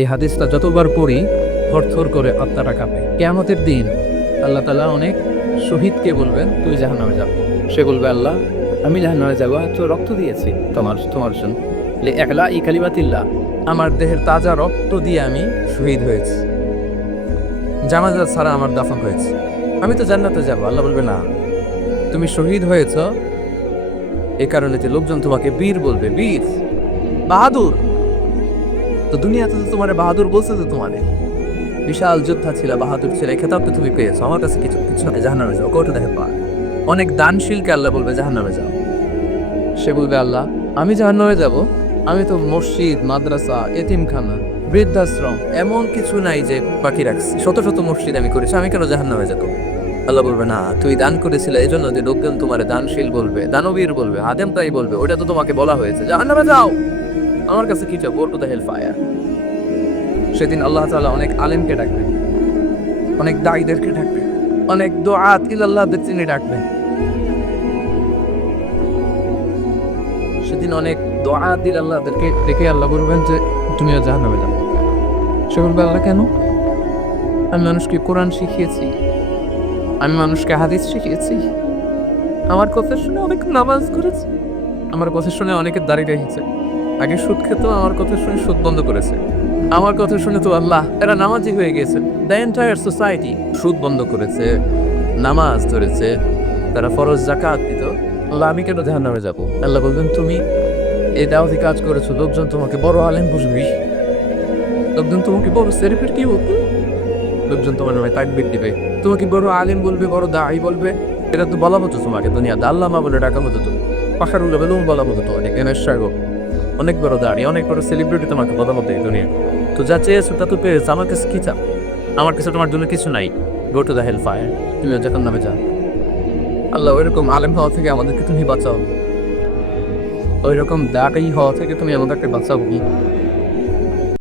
এই হাদিসটা যতবার পড়ি থরথর করে আত্মাটা কাঁপে। কিয়ামতের দিন আল্লাহ তাআলা অনেক শহীদকে বলবেন তুই জাহান্নামে যাও। সে বলবে আল্লাহ আমি জাহান্নামে যাবো, তো রক্ত দিয়েছি তোমার জন্য, একলা ই কালিমাতিল্লাহ, আমার দেহের তাজা রক্ত দিয়ে আমি শহীদ হয়েছি, জানাজা ছাড়া আমার দাফন হয়েছে, আমি তো জান্নাতে যাব। আল্লাহ বলবে না, তুমি শহীদ হয়েছ এ কারণে যে লোকজন তোমাকে বীর বলবে, বীর বাহাদুর। তো দুনিয়াতে তো তোমার বাহাদুর বলছে, তো তোমার বিশাল যোদ্ধা ছিল, বাহাদুর ছিল, এই খেতাব তো তুমি পেয়েছো, আমার কাছে কিছু কিছু জাহান্নামে যাও, কোর্টে দেখে পা। অনেক দানশীলকে আল্লাহ বলবে জাহান্নামে যাও। সে বলবে আল্লাহ আমি জাহান্নামে যাব, আমি তো মসজিদ, মাদ্রাসা, এতিমখানা, বৃদ্ধাশ্রম এমন কিছু নাই যে বাকি রাখছি, শত শত মসজিদ আমি করেছি, আমি কেন জাহান্নামে যাব? আল্লাহ বলবে না, তুই দান করেছিলে এই জন্য যে লোকজন তোমার দানশীল বলবে, দানবীর বলবে, আদেম তাই বলবে, ওটা তো তোমাকে বলা হয়েছে জাহান্নামে যাও, আমার কাছে কি চাও? Go to the hell fire. সেদিন আল্লাহ তাআলা অনেক আলেমকে ডাকবেন, অনেক দায়ীদেরকে ডাকবেন, অনেক দুআত ইলাল্লাহদের তিনি ডাকবেন। সেদিন অনেক দুআত ইলাল্লাহদেরকে ডেকে আল্লাহ বলবেন যে তুমিও জাহান্নামে যাও। সে বলবে আল্লাহ কেন? আমি মানুষকে কোরআন শিখিয়েছি, আমি মানুষকে হাদিস শিখিয়েছি, আমার কথা শুনে অনেক নামাজ করেছে, আমার কথা শুনে অনেকে দাঁড়িয়ে রেখেছে, আগে সুদ খেত, আমার কথা শুনে সুদ বন্ধ করেছে, আমার কথা শুনে তো আল্লাহ এরা নামাজি হয়ে গেছে, দ্য এন্টায়ার সোসাইটি সুদ বন্ধ করেছে, নামাজ ধরেছে, তারা ফরজ জাকাত দিত, আল্লাহ আমি কেন জাহান্নামে যাব? আল্লাহ বলবেন তুমি এই দাওয়াতি কাজ করেছো, লোকজন তোমাকে বড় আলেম বুঝবি, লোকজন তোমাকে বড় সেলিব্রিটি বলবে, লোকজন তোমার নামে তাকবীর দিবে, তোমাকে বড় আলেম বলবে, বড় দাঈ বলবে, এটা তো বলা হতো তোমাকে দুনিয়াতে, আল্লামা বলে ডাকা হতো, তুমি পাখারুল বেলুম বলা হতো তোমাকে, এনের সাগর অনেক বড় দাড়ি, অনেক বড় সেলিব্রিটি তোমাকে বলা হতো এই দুনিয়া। তো যা চেয়েছো তা তো পেয়েছো, আমার কাছে কি চাও? আমার কাছে তোমার জন্য কিছু নাই, go to the hell fire, তুমিও জাহান্নামে যাও। আল্লাহ ওইরকম আলেম হওয়া থেকে আমাদেরকে তুমি বাঁচাও, ওইরকম দাঁড়াই হওয়া থেকে তুমি আমাদেরকে বাঁচাও।